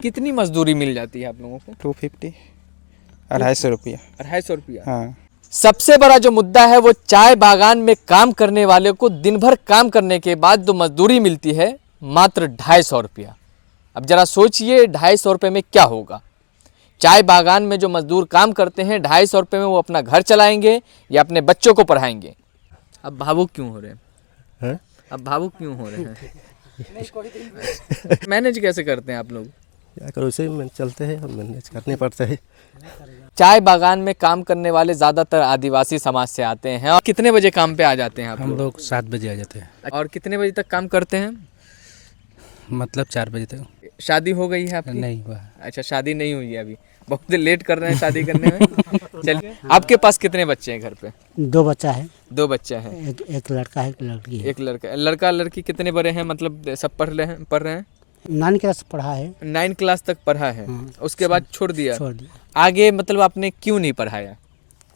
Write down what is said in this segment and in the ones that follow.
कितनी मजदूरी मिल जाती है आप लोगों को? 250 250 रुपया। 250 रुपया। हाँ। सबसे बड़ा जो मुद्दा है वो चाय बागान में काम करने वाले को दिन भर काम करने के बाद जो मजदूरी मिलती है मात्र 250 रुपया। अब जरा सोचिए 250 रुपये में क्या होगा। चाय बागान में जो मजदूर काम करते हैं 250 रुपये में वो अपना घर चलाएंगे या अपने बच्चों को पढ़ाएंगे। अब भावुक क्यों हो रहे हैं? अब भावुक क्यों हो रहे हैं? मैनेज कैसे करते हैं आप लोग? क्या करो, उसे चलते हैं, मैनेज करने पड़ते हैं। चाय बागान में काम करने वाले ज़्यादातर आदिवासी समाज से आते हैं। और कितने बजे काम पे आ जाते हैं आप हम लोग? लोग 7 बजे आ जाते हैं, और कितने बजे तक काम करते हैं? मतलब 4 बजे तक। शादी हो गई है आपकी? नहीं हुआ। अच्छा, शादी नहीं हुई है अभी, बहुत लेट कर रहे हैं शादी करने में। चलिए, आपके पास कितने बच्चे हैं घर पे? 2 बच्चा है। 2 बच्चे हैं। एक लड़का है, एक लड़की है। एक लड़का। लड़का लड़की कितने बड़े हैं, मतलब सब पढ़ रहे हैं? 9 क्लास पढ़ा है। 9 क्लास तक पढ़ा है। उसके बाद छोड़ दिया? छोड़ दिया। आगे मतलब आपने क्यों नहीं पढ़ाया?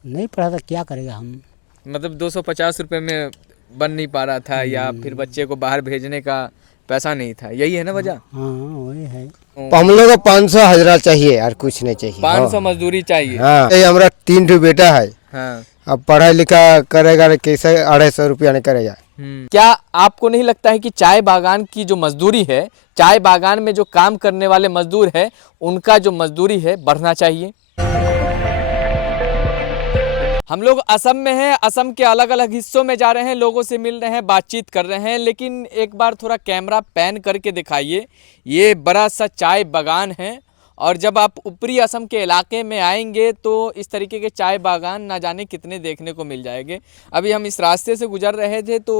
नहीं पढ़ा था, क्या करेगा हम। मतलब 250 रुपये में बन नहीं पा रहा था, या फिर बच्चे को बाहर भेजने का पैसा नहीं था, यही है ना वजह? हाँ वही है। हम लोग को 500 हजार चाहिए और कुछ नहीं चाहिए। 500 मजदूरी चाहिए। हाँ, ये हमारा 3 ठो बेटा है। हाँ। अब पढ़ाई लिखा करेगा कैसे 250 रुपया नहीं करेगा। क्या आपको नहीं लगता है कि चाय बागान की जो मजदूरी है, चाय बागान में जो काम करने वाले मजदूर है, उनका जो मजदूरी है बढ़ना चाहिए? हम लोग असम में हैं, असम के अलग अलग हिस्सों में जा रहे हैं, लोगों से मिल रहे हैं, बातचीत कर रहे हैं, लेकिन एक बार थोड़ा कैमरा पैन करके दिखाइए। ये बड़ा सा चाय बागान है और जब आप ऊपरी असम के इलाके में आएंगे तो इस तरीके के चाय बागान ना जाने कितने देखने को मिल जाएंगे। अभी हम इस रास्ते से गुजर रहे थे तो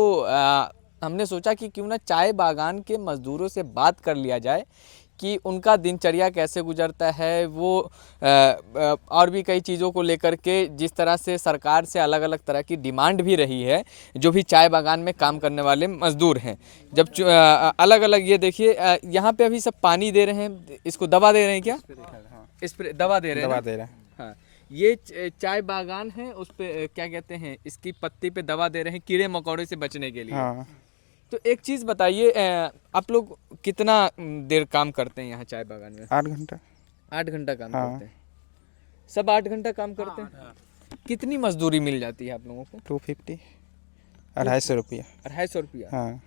हमने सोचा कि क्यों ना चाय बागान के मज़दूरों से बात कर लिया जाए कि उनका दिनचर्या कैसे गुजरता है, वो और भी कई चीज़ों को लेकर के जिस तरह से सरकार से अलग अलग तरह की डिमांड भी रही है जो भी चाय बागान में काम करने वाले मज़दूर हैं। जब अलग अलग, ये देखिए यहाँ पे अभी सब पानी दे रहे हैं, इसको दवा दे रहे हैं क्या? इस पर दवा दे रहे हैं। दवा दे रहे हैं। हाँ, ये चाय बागान है, उस पर क्या कहते हैं, इसकी पत्ती पे दवा दे रहे हैं कीड़े मकोड़े से बचने के लिए। हाँ। तो एक चीज़ बताइए, आप लोग कितना देर काम करते हैं यहाँ चाय बागान में? 8 घंटा। 8 घंटा काम हाँ। करते हैं? सब 8 घंटा काम करते हैं? कितनी मजदूरी मिल जाती है आप लोगों को? 250 250 रुपया। 250 रुपया। हाँ।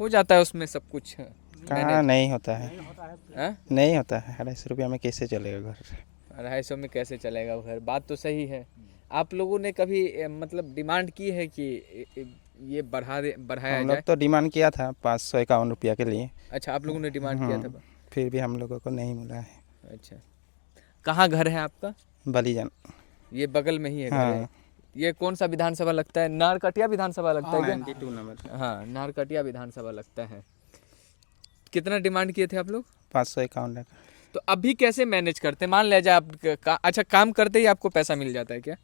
हो जाता है उसमें सब कुछ? कहाँ नहीं होता है। हाँ? नहीं होता है। 250 रुपया में कैसे चलेगा घर? 250 में कैसे चलेगा घर? बात तो सही है। आप लोगों ने कभी मतलब डिमांड की है कि ये बढ़ाया हम जाए? लोग तो डिमांड किया था 551 रुपया के लिए। अच्छा, आप लोगों ने डिमांड किया था? फिर भी हम लोगों को नहीं मिला है। अच्छा, कहाँ घर है आपका? बलिजन। ये बगल में ही है घर हाँ। है। ये कौन सा विधानसभा लगता है? नारकटिया विधानसभा लगता है क्या? 92 नंबर। हाँ, नारकटिया विधानसभा लगता है। कितना डिमांड किए थे आप लोग? 551 लाख। तो अभी कैसे मैनेज करते हैं? मान लिया जाए आप अच्छा काम करते ही आपको पैसा मिल जाता है क्या?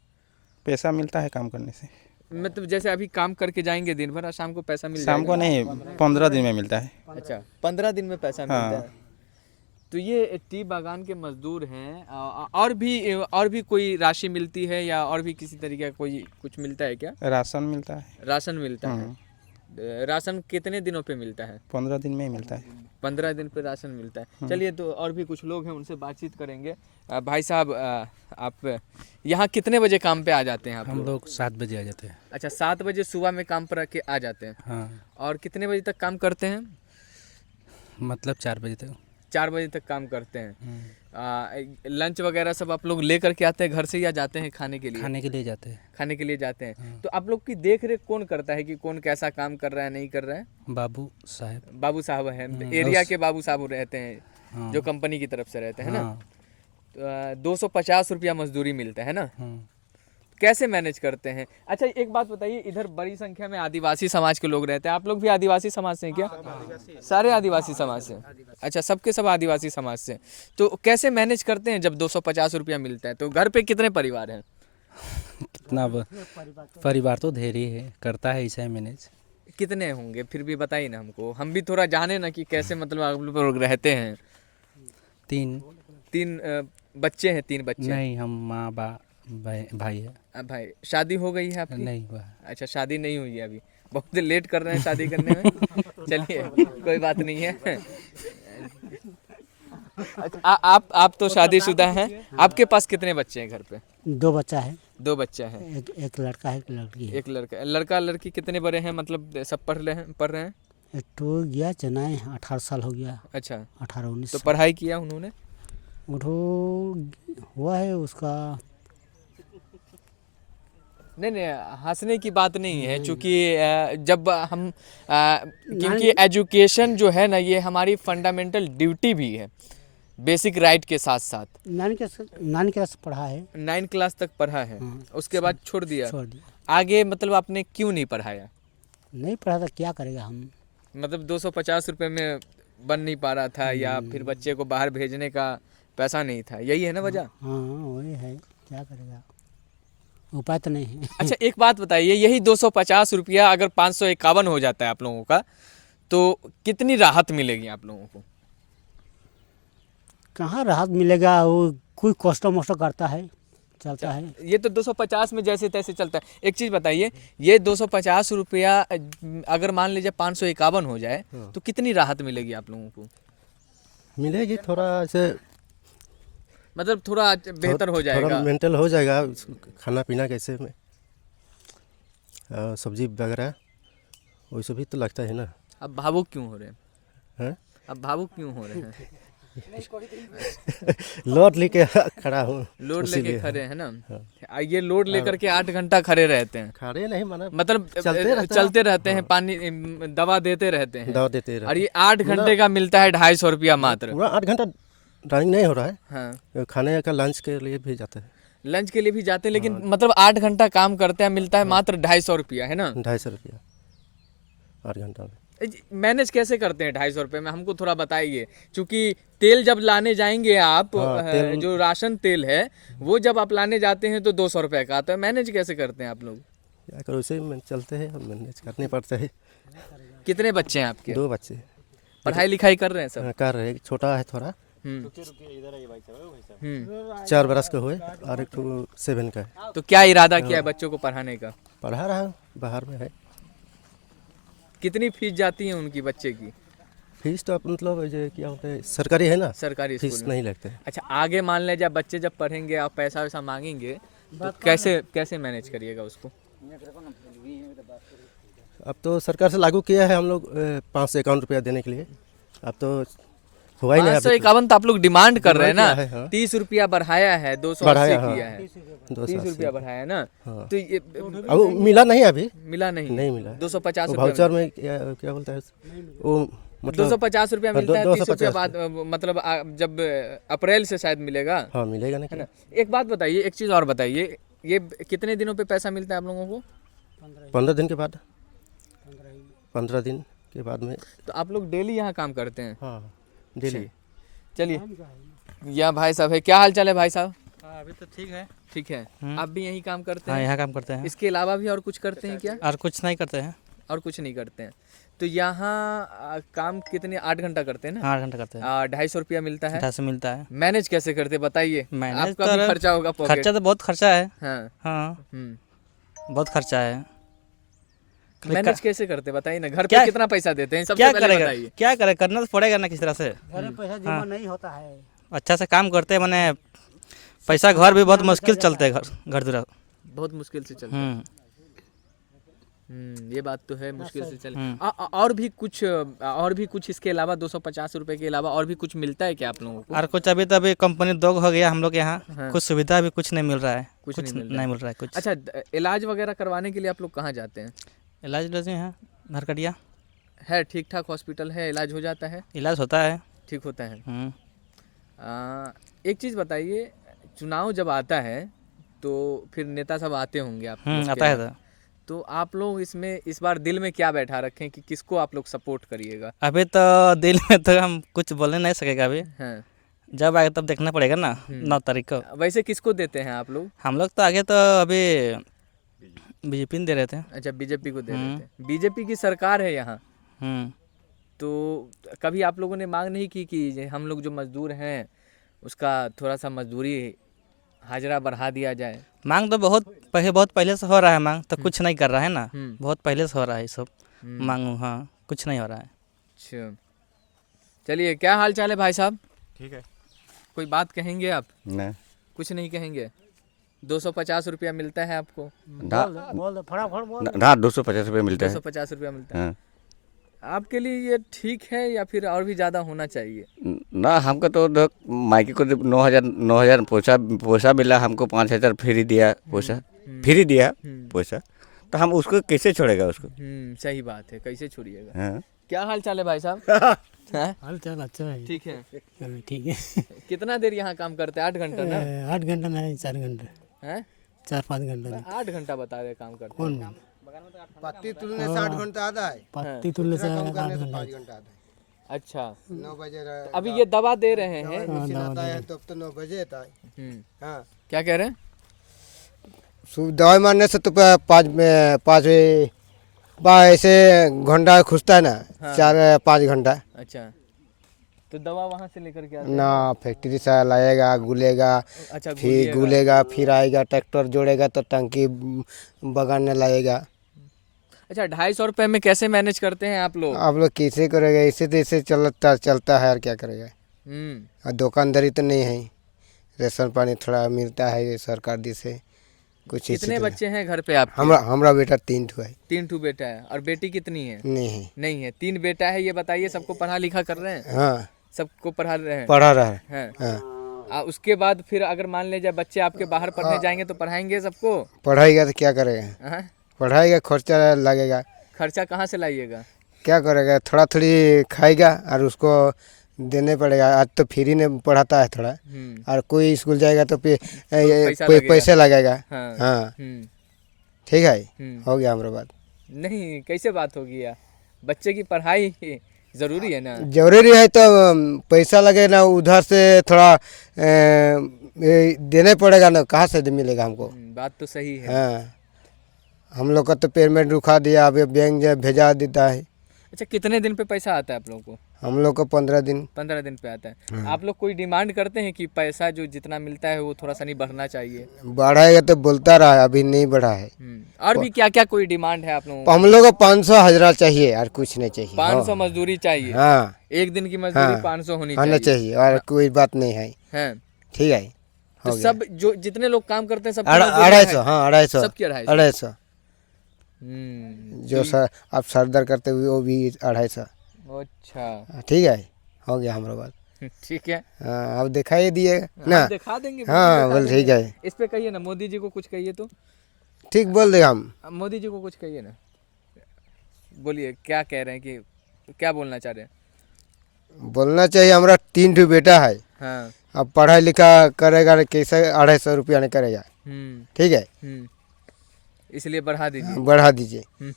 पैसा मिलता है काम करने से। मतलब जैसे अभी काम करके जाएंगे दिन भर और शाम को पैसा मिल शाम को नहीं, 15 दिन में मिलता है। अच्छा, 15 दिन में पैसा मिलता हाँ। है। तो ये टी बागान के मजदूर हैं, और भी कोई राशि मिलती है या और भी किसी तरीके का कोई कुछ मिलता है क्या? राशन मिलता है। राशन मिलता है। राशन कितने दिनों पे मिलता है? 15 दिन में ही मिलता है। 15 दिन पे राशन मिलता है। चलिए, तो और भी कुछ लोग हैं, उनसे बातचीत करेंगे। भाई साहब, आप यहाँ कितने बजे काम पे आ जाते हैं आप हम लोग? लोग 7 बजे आ जाते हैं। अच्छा, 7 बजे सुबह में काम पर आके आ जाते हैं। हाँ, और कितने बजे तक काम करते हैं? मतलब 4 बजे तक। 4 बजे तक काम करते हैं। लंच वगैरह सब आप लोग लेकर के आते हैं घर से या जाते हैं खाने के लिए? खाने के लिए जाते हैं। खाने के लिए जाते हैं। तो आप लोग की देख रेख कौन करता है कि कौन कैसा काम कर रहा है, नहीं कर रहा है? बाबू साहब। बाबू साहब हैं, एरिया के बाबू साहब रहते हैं। हाँ। जो कंपनी की तरफ से रहते हैं ना। हाँ। तो 250 रुपया मजदूरी मिलता है ना। हाँ। कैसे मैनेज करते हैं? अच्छा, एक बात बताइए, इधर बड़ी संख्या में आदिवासी समाज के लोग रहते हैं, आप लोग भी आदिवासी समाज से हैं क्या? सारे आदिवासी समाज से? अच्छा, सबके सब आदिवासी समाज से। तो कैसे मैनेज करते हैं जब 250 रुपया मिलता है? तो घर पे कितने परिवार हैं? कितना परिवार तो ढेर ही है, करता है ऐसा ही मैनेज। कितने होंगे फिर भी बताइए ना हमको, हम भी थोड़ा जाने ना कि कैसे मतलब आप लोग रहते हैं। 3 बच्चे हैं? 3 बच्चे? नहीं, हम माँ भाई है। भाई, शादी हो गई है आपकी? नहीं हुआ। अच्छा, शादी नहीं हुई है अभी, बहुत लेट कर रहे हैं शादी करने में। चलिए, कोई बात नहीं है। आप तो शादीशुदा हैं, आपके पास कितने बच्चे हैं घर पे? 2 बच्चा है, 2 बच्चे हैं, एक लड़का है एक लड़की है। एक लड़का लड़की कितने बड़े हैं, मतलब सब पढ़ रहे हैं? एक तो गया चेन्नई, 18 साल हो गया, अच्छा, 18-19 तो पढ़ाई किया उन्होंने? उठो हुआ है उसका। नहीं, हंसने की बात नहीं है, चूंकि जब हम क्योंकि एजुकेशन जो है ना, ये हमारी फंडामेंटल ड्यूटी भी है, बेसिक राइट के साथ साथ। नानी क्लास पढ़ा है। 9 क्लास तक पढ़ा है, हाँ, उसके बाद छोड़ दिया। छोड़ दिया। आगे मतलब आपने क्यों नहीं पढ़ाया? नहीं पढ़ा था, क्या करेगा हम। मतलब 250 रुपये में बन नहीं पा रहा था, या फिर बच्चे को बाहर भेजने का पैसा नहीं था, यही है ना वजह? हाँ वही है, क्या करेगा, उपाय तो नहीं है। अच्छा, एक बात बताइए, यही 250 रुपया अगर 551 हो जाता है आप लोगों का, तो कितनी राहत मिलेगी आप लोगों को? कहाँ राहत मिलेगा, वो कोई कष्ट मष्ट करता है, चलता है। ये तो 250 में जैसे तैसे चलता है। एक चीज़ बताइए, ये 250 रुपया अगर मान लीजिए 551 हो जाए, तो कितनी राहत मिलेगी आप लोगों को? मिलेगी थोड़ा, ऐसे मतलब थोड़ा बेहतर हो जाएगा। थोड़ा मेंटल हो जाएगा, खाना पीना कैसे में, सब्जी वगैरह वैसे भी तो लगता है ना। अब भावुक क्यों हो रहे हैं? हैं? अब भावुक क्यों हो रहे हैं? लोड लेके खड़ा हूँ, लोड लेके इसीलिए। खड़े हैं ना, ये लोड लेकर के 8 घंटा खड़े रहते हैं, खड़े नहीं माना, मतलब चलते रहते हैं, पानी दवा देते रहते हैं, दवा देते और रहे। ये 8 घंटे का मिलता है 250 रुपया मात्र। पूरा 8 घंटा रनिंग नहीं हो रहा है, हाँ, खाने का लंच के लिए भी जाता है। लंच के लिए भी जाते हैं, लेकिन मतलब 8 घंटा काम करते हैं, मिलता है मात्र 250 रुपया, है ना? 250 रुपया 8 घंटा में। मैनेज कैसे करते हैं 250 रुपये में, हमको थोड़ा बताइए, क्योंकि तेल जब लाने जाएंगे आप, हाँ, जो राशन तेल है वो जब आप लाने जाते हैं तो 200 रुपये का आता है, मैनेज कैसे करते हैं आप लोग? क्या करो, उसे में चलते हैं, मैनेज करने पड़ता है। कितने बच्चे हैं आपके? 2 बच्चे पढ़ाई लिखाई कर रहे हैं सब? कर रहे हैं, छोटा है थोड़ा, हम्म 4 बरस का हुए, और एक तो 7 का है। तो क्या इरादा किया है बच्चों को पढ़ाने का? पढ़ा रहा है, बाहर में है। कितनी फीस जाती है उनकी बच्चे की? फीस तो मतलब जो क्या होता है, सरकारी है ना, सरकारी फीस स्कूल में? नहीं लगते। अच्छा, आगे मान लें जब बच्चे जब पढ़ेंगे और पैसा वैसा मांगेंगे, तो कैसे मैनेज करिएगा उसको? अब तो सरकार से लागू किया है हम लोग 551 रुपया देने के लिए, अब तो हुआ ही नहीं। 551 तो आप लोग डिमांड कर रहे हैं ना, किया है, हाँ। 30 रुपया बढ़ाया है, 280 बढ़ाया, हाँ। किया है, 30 रुपया बढ़ाया है ना, हाँ। तो ये अब वो मिला नहीं, अभी मिला नहीं? नहीं मिला। 250 वो रुपया वाउचर में क्या बोलता है वो, मतलब 250 रुपया मिलता है, 30 रुपया 250 बाद मतलब जब अप्रैल से शायद मिलेगा, हाँ मिलेगा है ना। ना? एक बात बताइए, एक चीज़ और बताइए, ये कितने दिनों पे पैसा मिलता है आप लोगों को? 15 दिन के बाद, 15 दिन के बाद में। तो आप लोग डेली यहाँ काम करते हैं? हाँ डेली। चलिए, यह भाई साहब है, क्या हाल चाल है भाई साहब? अभी तो ठीक है। ठीक है, आप भी यही काम करते हाँ, हैं? यहाँ काम करते हैं। इसके अलावा भी और कुछ करते हैं क्या? और कुछ नहीं करते हैं। और कुछ नहीं करते हैं? तो यहाँ काम कितने, 8 घंटा करते हैं ना? 8 घंटा करते हैं। 250 रुपया मिलता है। 250 मिलता है। मैनेज कैसे करते हैं बताइए? मैनेज आपका भी तो खर्चा होगा पॉकेट। खर्चा तो बहुत खर्चा है। हाँ, हाँ, हम्म। बहुत खर्चा है। मैनेज कैसे करते बताइए ना, घर पे क्या- कितना पैसा देते हैं सबसे क्या पहले करेगा, बताइए। क्या करे, करना तो पड़ेगा ना किस तरह से। घर में पैसा जमा नहीं होता है। अच्छा से काम करते हैं, मैंने पैसा घर भी बहुत मुश्किल चलते हैं, घर दूरा। बहुत मुश्किल से चलता है। ये बात तो है, मुश्किल से चले। और भी कुछ इसके अलावा 250 रुपए के अलावा और भी कुछ मिलता है क्या आप लोगों को? और कुछ अभी तो अभी कंपनी 2 हो गया हम लोग के यहाँ। हाँ। कुछ सुविधा भी कुछ नहीं मिल रहा है। कुछ नहीं मिल रहा है। कुछ। अच्छा, इलाज वगैरह करवाने के लिए आप लोग कहाँ जाते हैं? इलाज यहाँ नरकटिया है, ठीक ठाक हॉस्पिटल है, इलाज हो जाता है? इलाज होता है। ठीक होता है। एक चीज़ बताइए, चुनाव जब आता है तो फिर नेता सब आते होंगे आप लोग के आता है यहाँ। तो आप लोग इसमें इस बार दिल में क्या बैठा रखें कि किसको आप लोग सपोर्ट करिएगा? अभी तो दिल में तो हम कुछ बोलने नहीं सकेगा अभी। हाँ, जब आगे तब देखना पड़ेगा ना, 9 तारीख को। वैसे किसको देते हैं आप लोग? हम लोग तो आगे तो अभी बीजेपी दे रहे थे। अच्छा, बीजेपी को दे रहे थे। बीजेपी की सरकार है यहाँ, तो कभी आप लोगों ने मांग नहीं की कि हम लोग जो मजदूर हैं उसका थोड़ा सा मजदूरी हाजिरा बढ़ा दिया जाए? मांग तो बहुत पहले से हो रहा है, मांग तो कुछ नहीं कर रहा है ना। बहुत पहले से हो रहा है ये सब मांग। हाँ, कुछ नहीं हो रहा है। अच्छा, चलिए, क्या हाल चाल है भाई साहब? ठीक है। कोई बात कहेंगे आप? नहीं कुछ नहीं कहेंगे? 250 रुपया मिलता है आपको? बोल दो फटाफट बोल दो। हाँ 250 रुपये मिलता है। 250 रुपया मिलता है। हाँ आपके लिए ये ठीक है या फिर और भी ज़्यादा होना चाहिए? ना हमको तो मायके को 9,000 पैसा मिला, हमको 5,000 फ्री दिया पैसा, फ्री दिया पैसा, तो हम उसको कैसे छोड़ेगा उसको? सही बात है, कैसे छोड़िएगा? हाँ क्या हाल चाल है भाई साहब? हैं? हाल चाल अच्छा है। ठीक है। ठीक है। कितना देर यहाँ काम करते हैं? 8 घंटा ना? 8 घंटा नहीं 4 घंटा हैं? 4-5 घंटा। 8 घंटा बता रहे काम करते कौन हैं। पत्ती तुलने 60 घंटा आता है, पत्ती तुलने से 8 घंटा। 5 घंटा आता है। अच्छा, 9 बजे अभी ये दवा दे रहे हैं। मशीन आता है तब तो 9 बजे आता है। हम्म, हाँ क्या कह रहे हैं? दवाई मारने से तो 5 ऐसे घंटा खुजता है ना, 4-5 घंटा। अच्छा, तो दवा वहाँ से लेकर के आते हैं? ना फैक्ट्री से लाएगा, गुलेगा, अच्छा, फिर गुलेगा, फिर आएगा ट्रैक्टर जोड़ेगा तो टंकी बगाने लाएगा। अच्छा, 250 रुपये में कैसे मैनेज करते हैं आप लोग? आप लोग कैसे करेगा? ऐसे तो ऐसे चलता है, और क्या करेगा? और दुकानदारी तो नहीं है, राशन पानी थोड़ा मिलता है सरकार दी से कुछ। कितने बच्चे हैं घर पे आप? हमरा बेटा 3 ठो है। 3 ठो बेटा है। और बेटी कितनी है? नहीं है। नहीं है, 3 बेटा है। ये बताइए, सबको पढ़ा लिखा कर रहे हैं? हाँ सबको पढ़ा रहे हैं? पढ़ा रहा है। हैं। हाँ उसके बाद फिर अगर मान लीजिए बच्चे आपके बाहर पढ़ने जाएंगे तो पढ़ाएंगे सबको? पढ़ाएगा तो क्या करेगा? हाँ? पढ़ाएगा, खर्चा लगेगा, खर्चा कहाँ से लाइएगा? क्या करेगा? थोड़ा थोड़ी खाएगा और उसको देने पड़ेगा। आज तो फ्री ने पढ़ाता है थोड़ा, और कोई स्कूल जाएगा तो पैसे लगेगा। हाँ। हाँ ठीक है, हो गया हमारा बात। नहीं, कैसे बात होगी यार? बच्चे की पढ़ाई जरूरी है ना? जरूरी है तो पैसा लगेगा ना, उधर से थोड़ा देने पड़ेगा ना, कहाँ से मिलेगा हमको? बात तो सही है। हाँ, हम लोग का तो पेमेंट रुका दिया, अभी बैंक भेजा देता है। अच्छा, कितने दिन पे पैसा आता है आप लोगों को? हम लोग को 15 दिन। 15 दिन पे आता है। आप लोग कोई डिमांड करते हैं कि पैसा जो जितना मिलता है वो थोड़ा सा नहीं बढ़ना चाहिए? बढ़ाएगा तो बोलता रहा है, अभी नहीं बढ़ा है। और भी क्या क्या कोई डिमांड है आप लोगों को? हम लोग को 500 हज़ार चाहिए और कुछ नहीं चाहिए। 500 मजदूरी चाहिए? हाँ, एक दिन की मजदूरी हाँ, 500 होनी होना चाहिए। चाहिए, और कोई बात नहीं है। हैं? ठीक है, तो सब जो जितने लोग काम करते हैं सब 250। हाँ 250। सबकी 250। 250 हम्म, जो सर आप सरदर करते हुए वो भी 250। अच्छा, ठीक है, हो गया हमारा बात। ठीक है। हाँ, अब दिखाई दिए ना। हम दिखा देंगे। हाँ, बिल्कुल बोल दिखा ठीक देंगे। है, इस पे कहिए ना, मोदी जी को कुछ कहिए तो। ठीक बोल दे हम। मोदी जी को कुछ कहिए ना, बोलिए क्या कह रहे हैं, कि क्या बोलना चाह रहे हैं? बोलना चाहिए, हमारा 3 ठो बेटा है। हाँ। अब पढ़ा लिखा करेगा कैसे? 250 रुपया नहीं करेगा। ठीक है, इसलिए बढ़ा दीजिए। बढ़ा दीजिए।